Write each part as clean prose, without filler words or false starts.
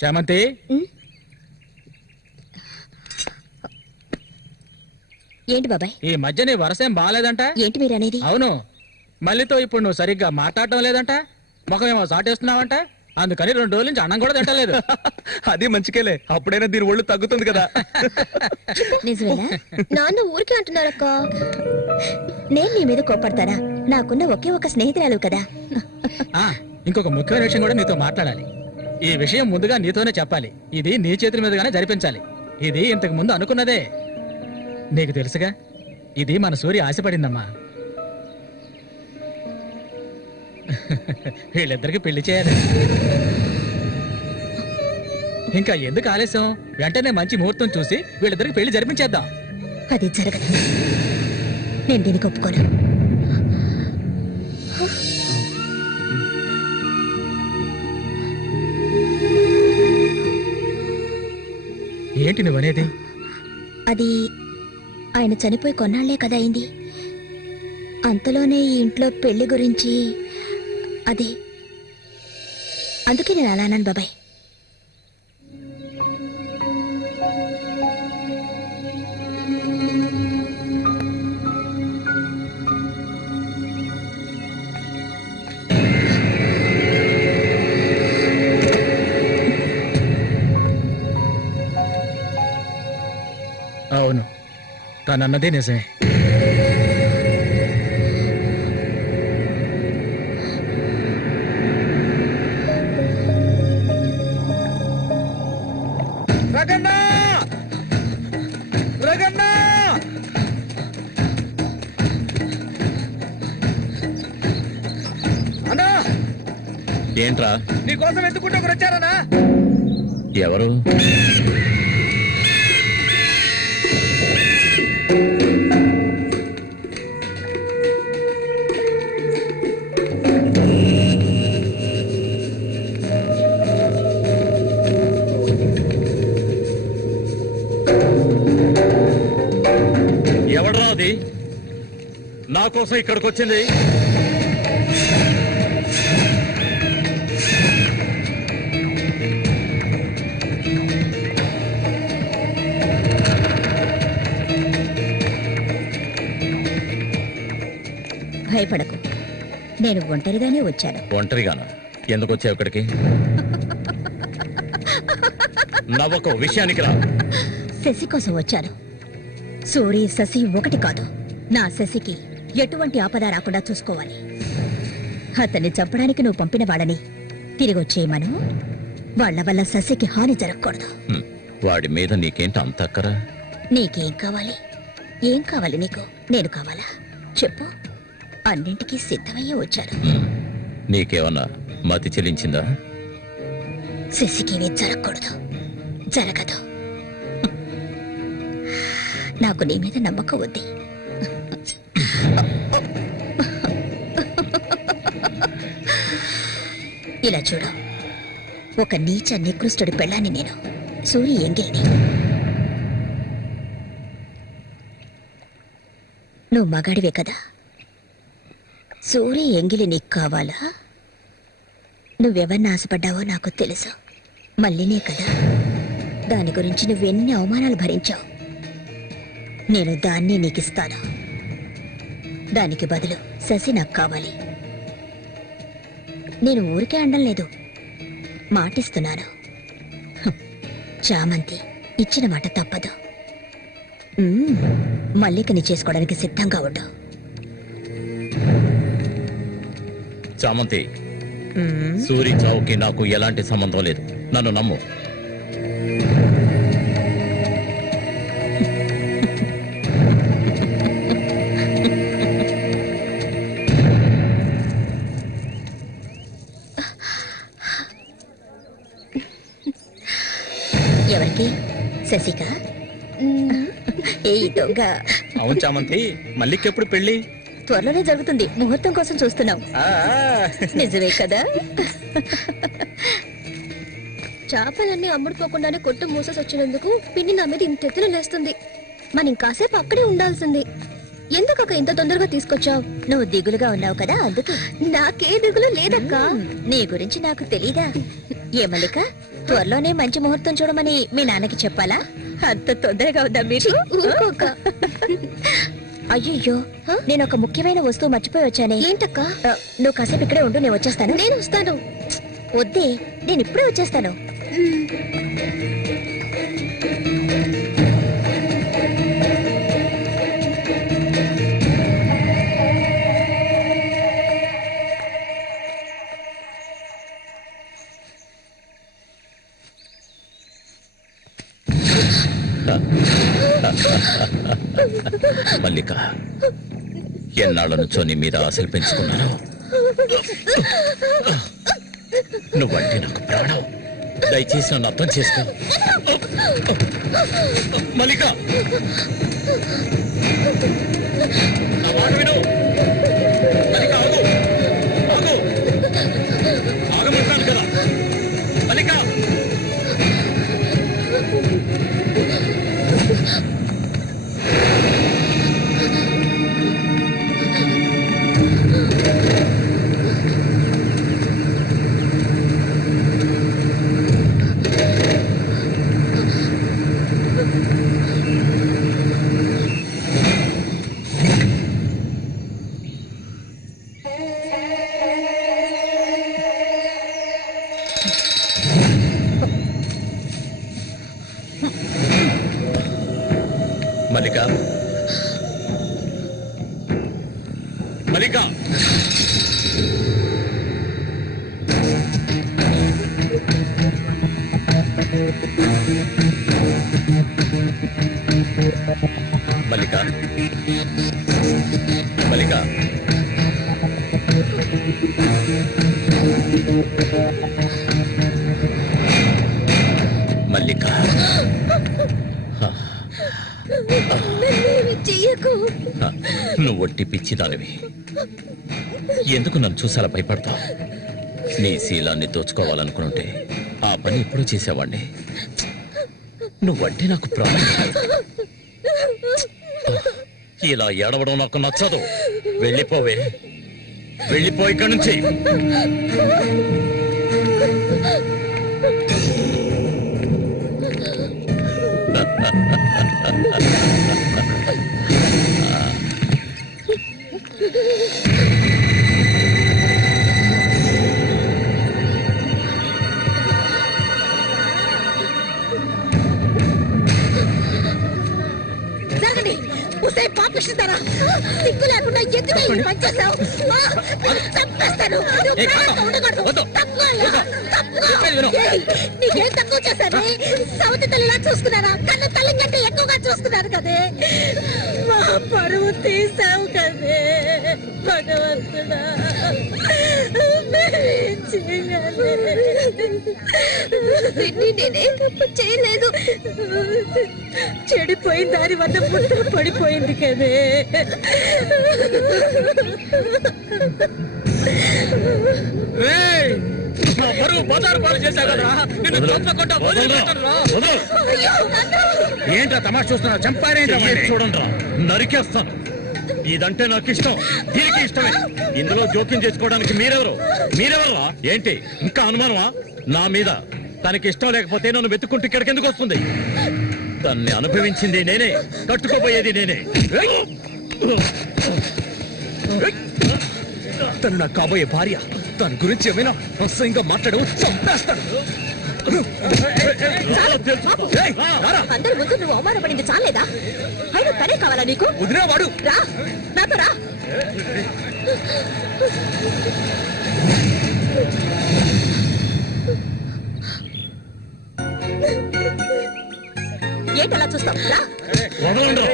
చామంతి, ఏంటి బాబాయ్ ఈ మధ్య నీ వరసేం బాగాలేదంట. ఏంటి మీరు అనేది? అవును, మళ్ళీతో ఇప్పుడు నువ్వు సరిగ్గా మాట్లాడటం లేదంట, ముఖమేమో సాటేస్తున్నావంట, అందుకని 2 రోజుల నుంచి అన్నం కూడా తింటలేదు. అది మంచికేలే, అప్పుడైనా దీని ఒళ్ళు తగ్గుతుంది కదా. నిజమేనా? నాన్న ఊరికే అంటున్నారక్క. నేను నీ మీద కోపడతానా? నాకున్న ఒకే ఒక స్నేహితురాలు కదా. ఇంకొక ముఖ్యమైన విషయం కూడా నీతో మాట్లాడాలి. ఈ విషయం ముందుగా నీతోనే చెప్పాలి. ఇది నీ చేతుల మీదుగానే జరిపించాలి. ఇది ఇంతకు ముందు అనుకున్నదే, నీకు తెలుసుగా. ఇది మన సూర్య ఆశపడిందమ్మా. వీళ్ళిద్దరికి పెళ్లి చేయాలి. ఇంకా ఎందుకు ఆలస్యం? వెంటనే మంచి ముహూర్తం చూసి వీళ్ళిద్దరికి పెళ్లి జరిపించేద్దాం. అది జరగదు. నేను దీనికి ఒప్పుకోను. ఏంటి నువ్వనేది? అది ఆయన చనిపోయి కొన్నాళ్లే కదా అయింది. అంతలోనే ఈ ఇంట్లో పెళ్లి గురించి అది, అందుకే నేను అలా అన్నాను బాబాయ్. అవును, తనన్నదే నిజమే. ఏంట్రా? నీకోసం ఎందుకుంటే ఒకరు వచ్చారనా? ఎవరు? ఎవడ్రా అది నా కోసం ఇక్కడికి వచ్చింది? భయపడకు, నేను ఒంటరిగానే వచ్చాను. ఒంటరిగానా? ఎందుకు వచ్చావు ఇక్కడికి? నవ్వకు, విషయానికి రా. శశి కోసం వచ్చాను. సూరి శశి ఒకటి కాదు. నా శశికి ఎటువంటి ఆపద రాకుండా చూసుకోవాలి. అతన్ని చంపడానికి నువ్వు పంపిన వాళ్ళని తిరిగి వచ్చేయమను. వాళ్ల వల్ల శశికి హాని జరగకూడదు. వాడి మీద నీకేంటి అంత అక్కరా? నీకేం కావాలి? ఏం కావాలి నీకు? నేను కావాలా? చెప్పు. అన్నింటికీ సిద్ధమయ్యే వచ్చాను. నీకేమన్నా మతి చెల్లించిందా? శశికి జరగకూడదు, జరగదు. నాకు నీ మీద నమ్మకం ఉంది. ఇలా చూడు, ఒక నీచ నికృష్టుడి పెళ్ళాన్ని నేను, సూరి ఎంగిల్ని. నువ్వు మగాడివే కదా. సూరి ఎంగిలి నీకు కావాలా? నువ్వెవరిని ఆశపడ్డావో నాకు తెలుసు. మళ్ళీనే కదా. దాని గురించి నువ్వెన్ని అవమానాలు భరించావు. నేను దాన్ని నీకిస్తాను. దానికి బదులు శశి నాకు కావాలి. నేను ఊరికే అండం లేదు, మాటిస్తున్నాను. చామంతి ఇచ్చిన మాట తప్పదు. మల్లికని చేసుకోవడానికి సిద్ధంగా ఉండు. చామంతి, సూరి చావుకి నాకు ఎలాంటి సంబంధం లేదు. నన్ను నమ్ము. ఎవరికి? శశిక? ఏ దొంగ. అవును చామంతి, మల్లికెప్పుడు పెళ్లి? త్వరలోనే జరుగుతుంది. ముహూర్తం కోసం చూస్తున్నాం. నిజమే కదా? చేపలన్నీ అమ్ముడుపోకుండానే కొట్టు మూసేసి వచ్చినందుకు పిన్ని నా మీద ఇంత ఎత్తున లేస్తుంది. మనం ఇంకాసేపు అక్కడే ఉండాల్సింది. ఎందుకక్క ఇంత తొందరగా తీసుకొచ్చావు? నువ్వు దిగులుగా ఉన్నావు కదా, అందుకే. నాకే దిగులు లేదక్కా. నీ గురించి నాకు తెలీదా? ఏ మల్లిక, త్వరలోనే మంచి ముహూర్తం చూడమని మీ నాన్నకి చెప్పాలా? అంత తొందరగా ఉందా మీరు? ఊరుకోక. అయ్యయ్యో, నేను ఒక ముఖ్యమైన వస్తువు మర్చిపోయి వచ్చానే. ఏంటక్క? నువ్వు కాసేపు ఇక్కడే ఉండు, నేను వచ్చేస్తాను. నేను వస్తాను. వద్దే, నేను ఇప్పుడే వచ్చేస్తాను. మల్లిక, ఎన్నాళ్ళ నుంచో నీ మీద ఆశలు పెంచుకున్నాను. నువ్వంటే నాకు ప్రాణం. దయచేసి నన్ను అర్థం చేసుకో. మల్లిక, నా మాట విను. మల్లిక, ఆగు, ఆగు, ఆగమంటాను కదా. మల్లిక, మల్లిక, మల్లిక, మల్లిక, మల్లిక, మల్లిక, చెయ్యకు. నువ్వు ఒట్టి పిచ్చిదానివి. ఎందుకు నన్ను చూసాలా భయపడతావు? నీ శీలాన్ని దోచుకోవాలనుకుంటే ఆ పని ఇప్పుడు చేసేవాడిని. నువ్వంటే నాకు ప్రాణం. ఇలా ఏడవడం నాకు నచ్చదు. వెళ్ళిపోవే, వెళ్ళిపో ఇక్కడి నుంచి. జరగండి. ఉసే పాపిస్తారా? సిగ్గు లేకుండా ఎందుకు ఈ పని చేశావు? చంపేస్తాను. నువ్వు ప్రాణంగా ఉండకూడదు. తప్పుకోవాలా? తప్పుకో. ఏయ్, నీకేం తక్కువ చేశాను? సౌతి తల్లిలా చూసుకున్నారా? కన్ను తల్లి కంటే ఎక్కువగా చూసుకున్నారు కదే. మా పరువు తీసావు కదే భగవంతుడా. మేమేం చేయాలి? నేనే తప్పు చేయలేదు. చెడిపోయిన దాని వల్ల పుట్టు పడిపోయింది కదే. నా పరువు బజారు పాలు చేశావు కదా. నిన్ను చంపకుండా వదిలిపెట్టనురా. ఏంట్రా తమాషా చూస్తున్నావు? చంపారేంట్రా? చూడండి రా, నరికేస్తాను. ఇదంటే నాకు ఇష్టం, దీనికి ఇష్టమే. ఇందులో జోక్యం చేసుకోవడానికి మీరెవరా? ఏంటి ఇంకా అనుమానమా నా మీద? తనకి ఇష్టం లేకపోతే నన్ను వెతుక్కుంటూ ఇక్కడికి ఎందుకు వస్తుంది? తన్ని అనుభవించింది నేనే, కట్టుకోబోయేది నేనే. తను నాకు కాబోయే భార్య. తన గురించి ఏమైనా అసహ్యంగా మాట్లాడవు, చంపేస్తాను. అందరి ముందు నువ్వు అవమానపడింది చాలేదా? అయినా తనే కావాలా నీకు? వదిలేవాడు. రా, నాతో రా. ఏంటలా చూస్తావు రా. వదలండి.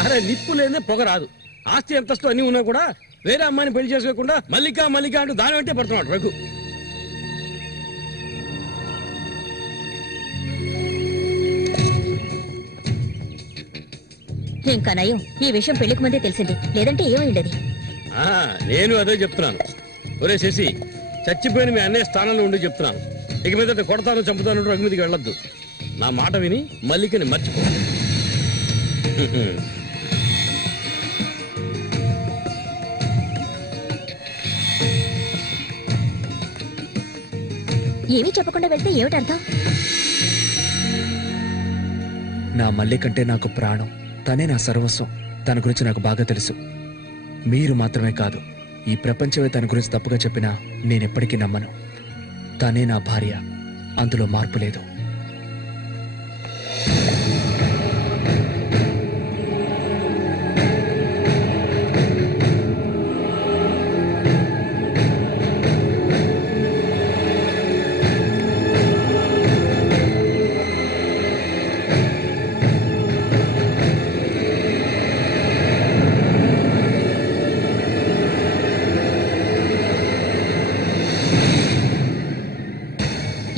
అరే నిప్పు లేదే పొగ రాదు. ఆస్తి అంతస్తు అన్ని ఉన్నా కూడా వేరే అమ్మాయిని పెళ్లి చేసుకోకుండా మల్లిక మల్లిక అంటూ దాని వెంటే పడుతున్నాడు రఘు. ఇంకా నయం ఈ విషయం పెళ్లికి ముందే తెలిసింది, లేదంటే ఏమైండేది. నేను అదే చెప్తున్నాను. ఒరే శశి, చచ్చిపోయిన మీ అన్నయ్య స్థానంలో ఉండి చెప్తున్నాను, ఇక మీద కొడతాను చంపుతాను రఘు మీదకి వెళ్ళొద్దు. నా మాట విని మల్లికని మర్చిపో. ఏమీ చెప్పకుండా వెళ్తే ఏమిటి అర్థం? నా మల్లి కంటే నాకు ప్రాణం, తనే నా సర్వస్వం. తన గురించి నాకు బాగా తెలుసు. మీరు మాత్రమే కాదు, ఈ ప్రపంచమే తన గురించి తప్పుగా చెప్పినా నేనెప్పటికీ నమ్మను. తనే నా భార్య, అందులో మార్పు లేదు.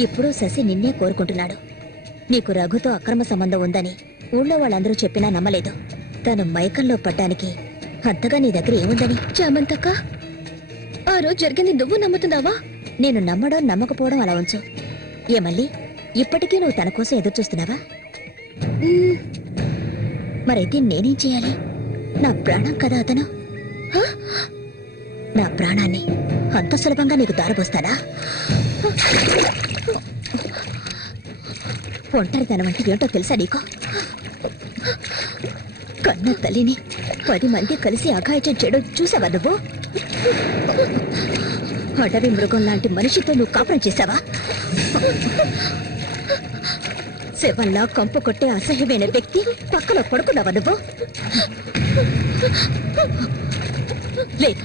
ఇప్పుడు శశి నిన్నే కోరుకుంటున్నాడు. నీకు రఘుతో అక్రమ సంబంధం ఉందని ఊళ్ళో వాళ్ళందరూ చెప్పినా నమ్మలేదు. తను మైకంలో పడ్డానికి అంతగా నీ దగ్గర ఏముందని? చామంతక్క, ఆ రోజు జరిగింది నువ్వు నమ్ముతున్నావా? నేను నమ్మడం నమ్మకపోవడం అలా ఉంచు. ఏమల్లి, ఇప్పటికీ నువ్వు తన కోసం ఎదురు చూస్తున్నావా? మరైతే నేనేం చేయాలి? నా ప్రాణం కదా అతను. నా ప్రాణాన్ని అంత సులభంగా నీకు దారబోస్తానా? ఒంటరితనం అంటే ఏంటో తెలుసా నీకు? కన్న తల్లిని 10 మంది కలిసి అఘాయిత్యం చేయడం చూసావా నువ్వు? అడవి మృగం లాంటి మనిషితో నువ్వు కాపురం చేశావా? శవంలా కంపు కొట్టే అసహ్యమైన వ్యక్తి పక్కలో పడుకున్నావా నువ్వు? లేదు,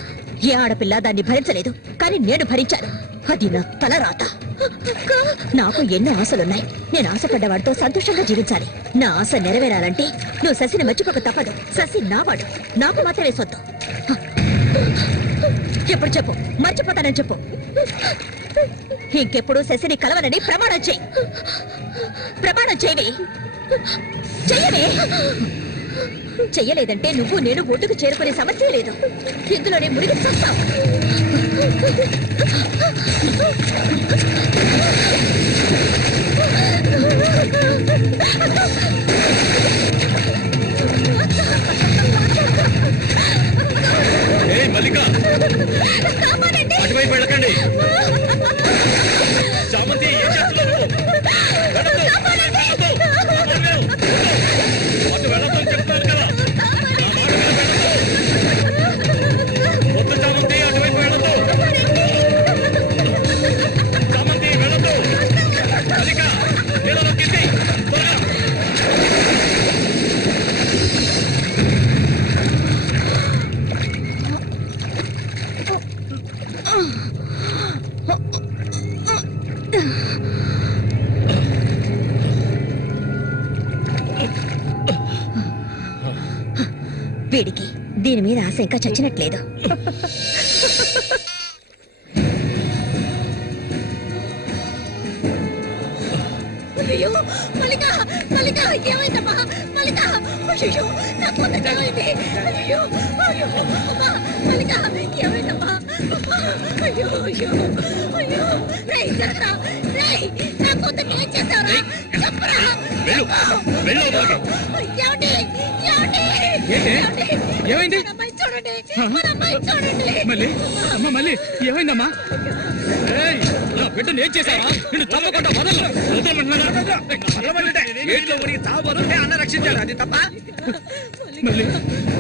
ఏ ఆడపిల్ల దాన్ని భరించలేదు, కానీ నేను భరించాను. అది నా తలరాత. నాకు ఎన్నో ఆశలున్నాయి. నేను ఆశపడ్డవాడితో సంతోషంగా జీవించాలి. నా ఆశ నెరవేరాలంటే నువ్వు శశిని మర్చిపోక తప్పదు. శశి నావాడు, నాకు మాత్రమే సొత్తు. ఎప్పుడు చెప్పు, మర్చిపోతానని చెప్పు. ఇంకెప్పుడు శశిని కలవనని ప్రమాణం చేయి. ప్రమాణం చేయవే, చెయ్యవే. చెయ్యలేదంటే నువ్వు నేను ఒడ్డుకు చేరుకునే సమస్య లేదు. ఇందులోనే మునిగి చస్తావు. మల్లిక, అటువైపు వెళ్ళకండి. చామంతి, ఏం చేస్తున్నావు నువ్వు? అటు వెళ్ళొద్దని చెప్తాను కదా. నా మాట మీద వెళ్ళొద్దు. వద్దు చామంతి, అటువైపు వెళ్ళొద్దు. చామంతి, వెళ్ళొద్దు. మల్లిక, నీళ్ళలో కింది త్వరగా. వీడికి దీని మీద ఆశ ఇంకా చచ్చినట్లేదు. అయ్యో మల్లిక, మల్లిక, ఏమైందమ్మా? మల్లిక, అయ్యో నా కూతురు ఏమైంది? అయ్యో, అయ్యో అమ్మా, మల్లిక, ఏమైందమ్మా? అయ్యో, అయ్యో, అయ్యో, రేయ్ జరగరా, రేయ్ నా కూతురు ఏం చేశావురా? చెప్పరా. వెళ్ళు, వెళ్ళు లోపలికి. ఏమండి, ఏమండి, ఏంటి? ఏమైంది? మన అమ్మాయి చూడండి, మన అమ్మాయి చూడండి. మళ్ళీ అమ్మ, మళ్ళీ ఏమైందమ్మా? ఏయ్, నా బిడ్డను ఏం చేశావా? నిన్ను తప్పకుండా వదలను. మళ్ళీ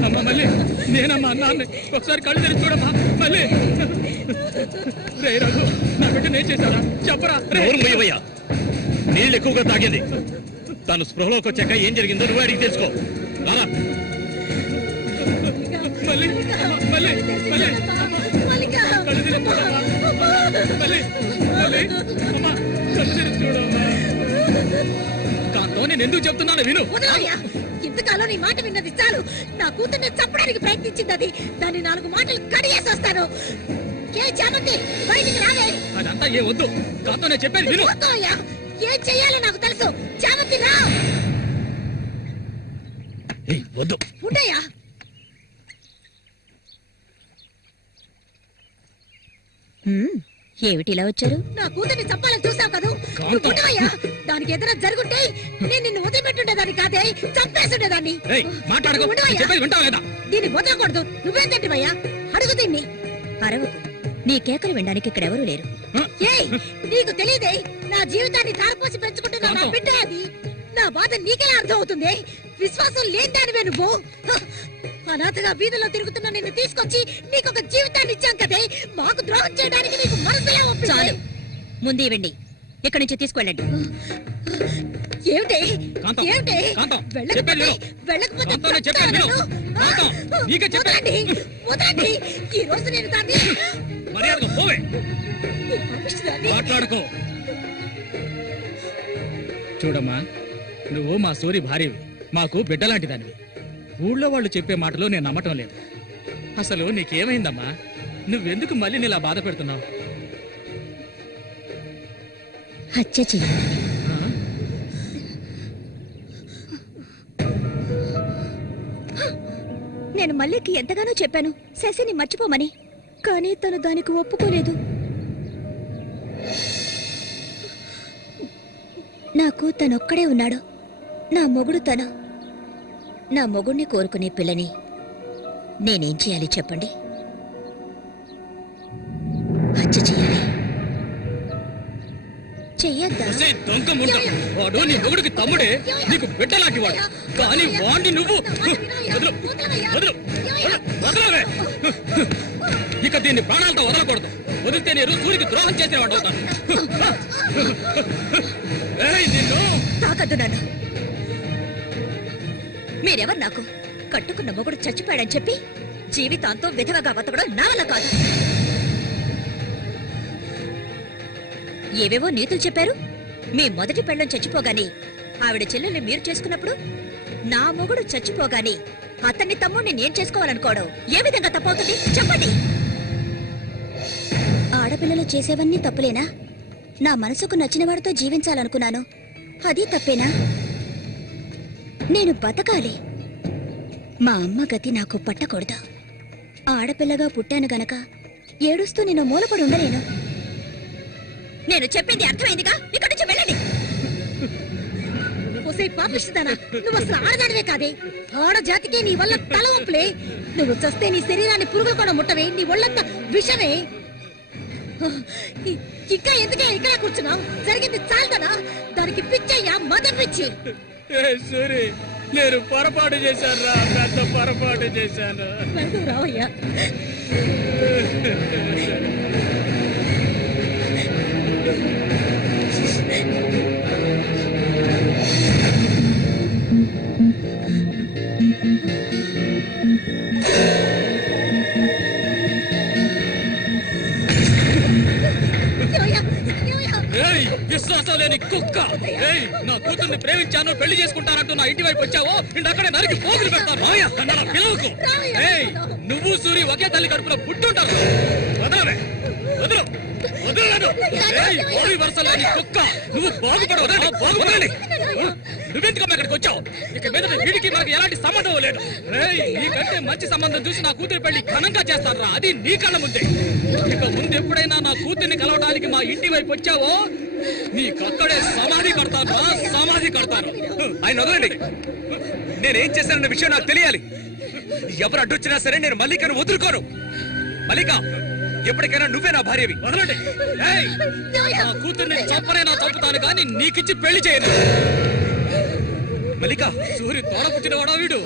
అమ్మ, మళ్ళీ నేనమ్మా అన్నాన్ని ఒకసారి కళ్ళు తెరిచి చూడమ్మా. మళ్ళీ రే రఘు, నా బిడ్డను ఏం చేశారా? చెప్పరా. నోరు మూయవయ్యా. నీళ్ళు ఎక్కువగా తాగింది. తను స్పృహలోకి వచ్చాక ఏం జరిగిందో నువ్వు అడిగి తెలుసుకో. రారా. కాంతో నేను ఎందుకు చెప్తున్నాను విను. వదలయ్యా. ఇంతకాలం నీ మాట విన్నది చాలు. నా కూతుర్ని చంపడానికి ప్రయత్నించింది అది. దాన్ని 4 మాటలు కడిగేసి వస్తాను. ఏ చామంతి బయటికి రావే. అదంతా ఏ వద్దు. కాంతో నేను చెప్పేది విను. వదలయ్యా. ఏం చెయ్యాలో నాకు తెలుసు. చామంతి రా. ఏయ్, వద్దు. ఉండయ్యా. ఏమిటిలా వచ్చారు? నా కూతుర్ని చంపాలని చూసావు కదా. ఉండవయ్యా. దానికి ఏదైనా జరుగుంటే నేను నిన్ను వదిలిపెట్టుండేదాన్ని కాదే, చంపేస్తుండేదాన్ని. ఏయ్, మాట్లాడుకో. నేను చెప్పేది వింటావా లేదా? దీన్ని వదలకూడదు. నువ్వేం తింటివయ్యా? అడుగు దీన్ని. అరవకు. నీ కేకలు వినడానికి ఇక్కడ ఎవరూ లేరు. ఏయ్, నీకు తెలియదే, నా జీవితాన్ని ధారపోసి పెంచుకుంటున్నా నా బిడ్డ అది. నా బాధ నీకెలా అర్థం అవుతుంది? విశ్వాసం లేనిదానివే నువ్వు. అనాథగా వీధిలో తిరుగుతున్న నిన్ను తీసుకొచ్చి నీకొక జీవితాన్ని ఇచ్చాం కదే. మాకు ద్రోహం చేయడానికి నీకు మనసులో చాలు. ముందు ఇవ్వండి. ఇక్కడి నుంచి తీసుకెళ్ళండి. ఏమిటి కాంతం, ఏమిటి? కాంతం, వెళ్ళకపోతే చెప్పేది విను. వెళ్ళకపోతే కాంతం, నేను చెప్పేది విను. కాంతం, నీకే చెప్పేది. వదలండి, వదలండి. ఈ రోజు నేను దాన్ని మర్యాదగా పోవే. ఈ పంపిస్తుందాన్ని. మాట్లాడుకో. చూడమ్మా, నువ్వు మా సూరి భార్యవి, మాకు బిడ్డలాంటి దానివి. ఊళ్ళో వాళ్ళు చెప్పే మాటలు నేను నమ్మటం లేదు. అసలు నీకేమైందమ్మా? నువ్వెందుకు మళ్ళీ నీలా బాధ పెడుతున్నావు? హత్య చెయ్యి. నేను మల్లికి ఎంతగానో చెప్పాను శశిని మర్చిపోమని, కానీ తను దానికి ఒప్పుకోలేదు. నాకు తనొక్కడే ఉన్నాడు. నా మొగుడు తను. నా మొగుడిని కోరుకునే పిల్లని నేనేం చేయాలి చెప్పండి? హత్య చెయ్యాలి. చెయ్యొద్దా? ఒసేయ్ దొంగ ముండ, వాడు నీ మొగుడికి తమ్ముడే, నీకు బిడ్డలాంటి వాడు. కానీ వాణ్ణి నువ్వు వదలు, వదలు, వదలవే. ఇక దీన్ని ప్రాణాలతో వదలకూడదు. వదిలితే నేను సూరికి ద్రోహం చేసిన వాడు అవుతాను. ఏయ్, నిన్ను తాకద్దు నన్ను. మీరెవరు నాకు? కట్టుకున్న మొగుడు చచ్చిపోయాడని చెప్పి జీవితాంతో విధవగా బతకడం నా వల్ల కాదు. ఏవేవో నీతులు చెప్పారు. మీ మొదటి పెళ్ళం చచ్చిపోగానే ఆవిడ చెల్లెల్ని మీరు చేసుకున్నప్పుడు, నా మొగుడు చచ్చిపోగానే అతన్ని తమ్ముడిని నేను చేసుకోవాలనుకోవడం ఏ విధంగా తప్పవుతుంది చెప్పండి? ఆడపిల్లలు చేసేవన్నీ తప్పులేనా? నా మనసుకు నచ్చిన వాడితో జీవించాలనుకున్నాను, అది తప్పేనా? నేను బతకాలి. మా అమ్మ గతి నాకు పట్టకూడదు. ఆడపిల్లగా పుట్టాను గనక ఏడుస్తూ నేను మూలపడి ఉండలేను. నేను చెప్పింది అర్థమైందిగా? ఇక్కడి నుంచి వెళ్ళండి. పాపిస్తుందానా? నువ్వు అసలు ఆడదానివే కాదే. ఆడజాతికే నీ వల్ల తల ఒప్పులే. నువ్వు చస్తే నీ శరీరాన్ని పురుగులు కూడా ముట్టవే. నీ ఒళ్ళంతా విషమే. ఇంకా ఎందుకే ఇక్కడ కూర్చున్నావు? జరిగింది చాలుదనా? దానికి పిచ్చయ్యా, మద పిచ్చి. సూరి, నేను పొరపాటు చేశాను రా, పెద్ద పొరపాటు చేశాను. రావయ్యా. విశ్వాసం లేని కుక్క. నా కూతుర్ని ప్రేమించాను, పెళ్లి చేసుకుంటానంటూ నా ఇంటి వైపు వచ్చావో అక్కడే నరికి పోగులు పెడతాను. పిలవకు. నువ్వు సూరి ఒకే తల్లి కడుపులో పుట్టుంటారు. వదలవే, వదలు, వదలను. వరుస లేని కుక్క, నువ్వు బాగుపడవు. బాగుపడాలి. నువ్వెందుకమ్మా ఇక్కడికి వచ్చావు? ఇక మీద వీడికి నాకు ఎలాంటి సంబంధం లేదు. నీకంటే మంచి సంబంధం చూసి నా కూతురి పెళ్లి ఘనంగా చేస్తారా, అది నీ కళ్ళ ముందే. ఇక ముందు ఎప్పుడైనా నా కూతుర్ని కలవడానికి మా ఇంటి వైపు వచ్చావో నీకక్కడే సమాధి కడతాను, సమాధి కడతాను. ఆయన వదలండి. నేనేం చేశానన్న విషయం నాకు తెలియాలి. ఎవరు అడ్డొచ్చినా సరే నేను మల్లికను వదులుకోను. మల్లిక, ఎప్పటికైనా నువ్వే నా భార్యవి. వదలండి. నా కూతుర్ని చంపనైనా చంపుతాను కానీ నీకిచ్చి పెళ్లి చేయను. మల్లిక, సూరి తోడ పుట్టిన వాడా వీడు?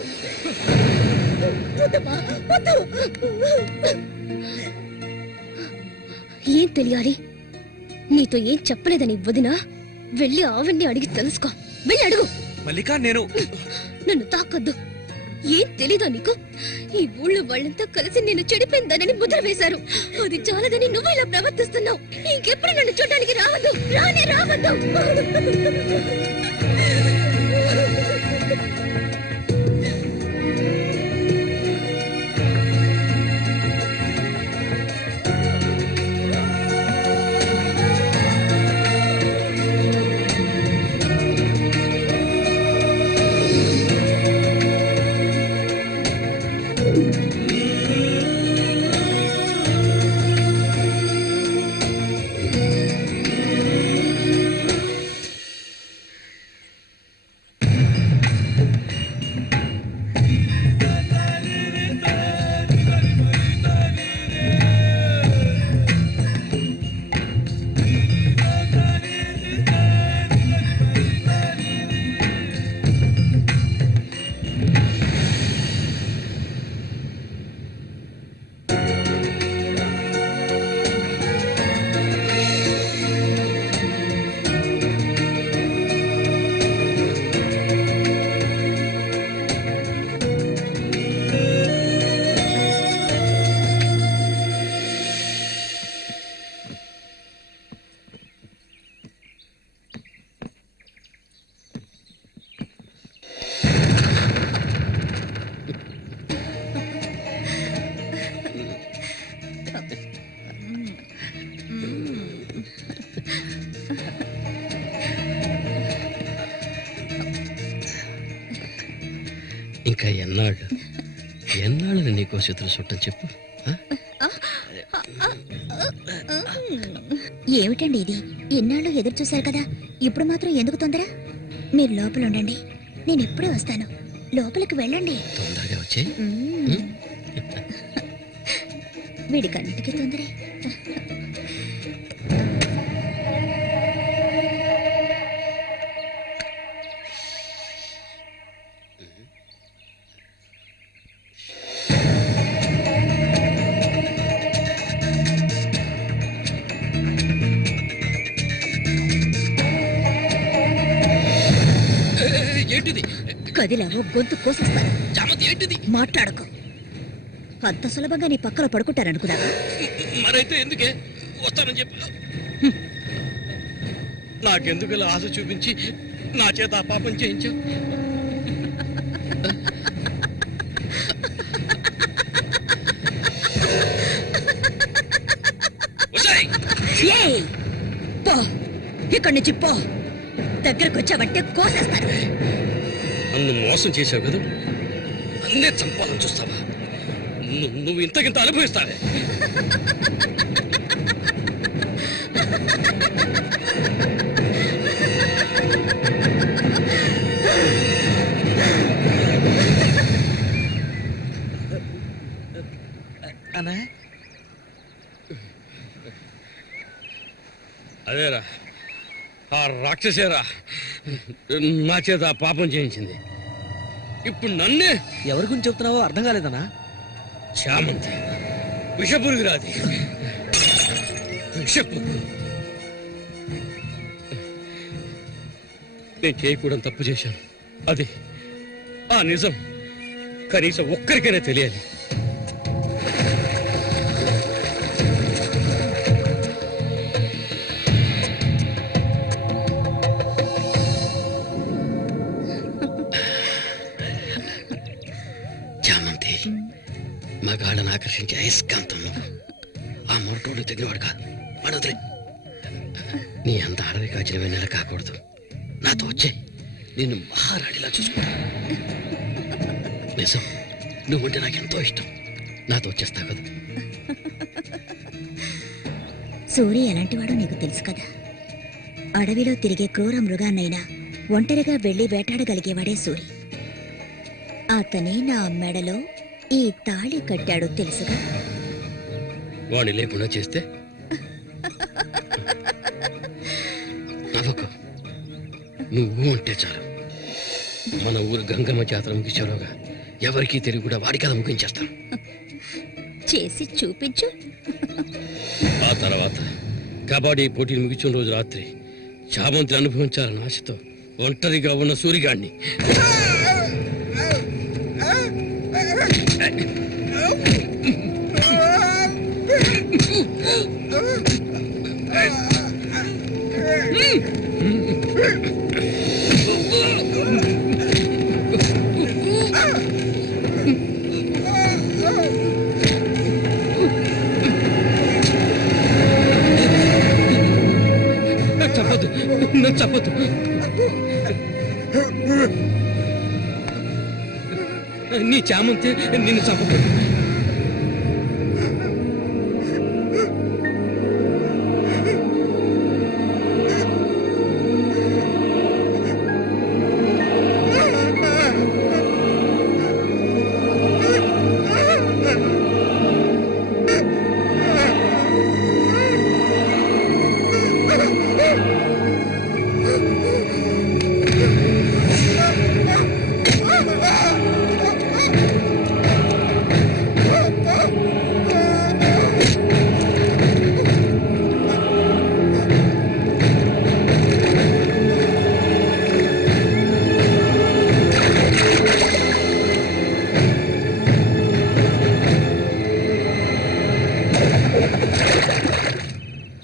ఏం తెలియాలి? నీతో ఏం చెప్పలేదని వదినా? వెళ్ళి ఆవిడ్ని అడిగి తెలుసుకో. వెళ్ళి అడుగు. మల్లిక నేను నన్ను తాకొద్దు. ఏం తెలీదా నీకు? ఈ ఊళ్ళో వాళ్ళంతా కలిసి నేను చెడిపోయిందనని ముద్ర వేశారు. అది చాలదని నువ్వు ఇలా ప్రవర్తిస్తున్నావు. ఇంకెప్పుడు నన్ను చూడడానికి రావద్దు, రానే రావద్దు. ఇంకా ఎన్నాళ్ళని నీకో చిత్రం చుట్టం చెప్పు. ఏమిటండి ఇది? ఎన్నాళ్ళు ఎదురు చూశారు కదా, ఇప్పుడు మాత్రం ఎందుకు తొందర? మీరు లోపల ఉండండి, నేను ఎప్పుడే వస్తాను. లోపలికి వెళ్ళండి. తొందరగా వచ్చే. వీడికన్నిటికీ తొందరే. ఏంటిది? కదిలావో గొంతు కోసేస్తాను. చామంతి ఏంటిది? మాట్లాడకు. అంత సులభంగా నీ పక్కలో పడుకుంటారనుకున్నావా? మరైతే ఎందుకే వస్తానని చెప్పి నాకెందుకు ఇలా ఆశ చూపించి నా చేత ఆ పాపం చేయించా? ఏయ్! పో, ఇక్కడి నుంచి పో. దగ్గరకు వచ్చావంటే కోసేస్తాను. నన్ను మోసం చేసావు కదా, అన్నే చంపాలని చూస్తావా? నువ్వు ఇంతకింత అనుభవిస్తావే. అదేరా, ఆ రాక్షసేరా నా చేత ఆ పాపం చేయించింది. ఇప్పుడు నన్నే. ఎవరి గురించి చెప్తున్నావో అర్థం కాలేదనా? చామంతి విషపురుగురాది. విషపురుగు. నేను చేయకూడదు తప్పు చేశాను. అది ఆ నిజం కనీసం ఒక్కరికైనా తెలియాలి. చామంతి మగాళ్ళని ఆకర్షించే అయస్కాంతం నువ్వు. ఆ మొరటోడు తగినవాడు కాదు. అడవదులే. నీ అంత అడవి కాచిన వెన్నెల కాకూడదు. నాతో వచ్చే నిన్ను మహారాణిలా చూసుకుంటా. నిజం, నువ్వుంటే నాకెంతో ఇష్టం. నాతో వచ్చేస్తావు కదా. సూర్య ఎలాంటివాడో నీకు తెలుసు కదా. అడవిలో తిరిగే క్రూర మృగాన్నైనా ఒంటరిగా వెళ్లి వేటాడగలిగేవాడే సూరి. అతనే నా మెడలో ఈ తాళి కట్టాడు తెలుసుగా. వాణ్ణి లేకుండా చేస్తే నవ్వకు. నువ్వు ఉంటే చాలు. మన ఊరు గంగమ్మ జాతర ముగించేలోగా ఎవరికీ తెలివి కూడా వాడి కథ ముగించేస్తాం. చేసి చూపించు. ఆ తర్వాత కబడ్డీ పోటీలు ముగించిన రోజు రాత్రి చామంతి అనుభవించాలన్న ఆశతో ఒంటరిగా ఉన్న సూరిగాడిని. చెప్పద్దు, నన్ను చెప్పద్దు. నీ చామంతి నిన్ను చంపదు.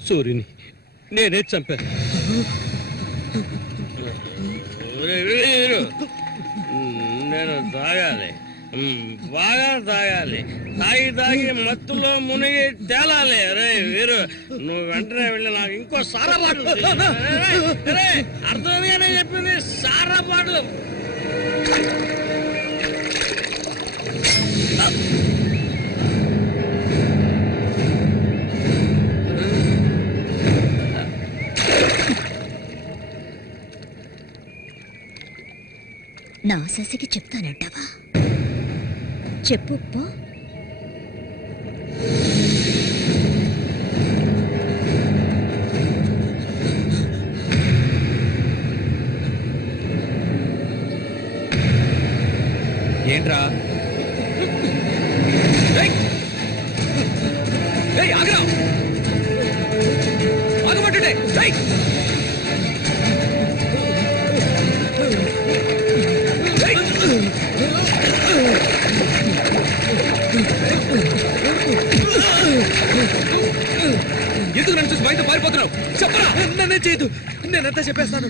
సూర్యుని నేనే చంపాను. నేను తాగాలి, బాగా తాగాలి. తాగి తాగి మత్తులో మునిగి తేలాలి. అరే వీరు, నువ్వు వెంటనే వెళ్ళి నాకు ఇంకో సారా బాటలు అర్థంగానే చెప్పింది. సారా బాటలు నా శశికి చెప్తానంటావా? చెప్పు పో. ఏంట్రా? ఆగరా, ఆగమంటుంటే. ఎందుకు నన్ను చూసి బయట పారిపోతున్నావు? చెప్పరా. నన్నే చేయదు, నేనంతా చెప్పేస్తాను.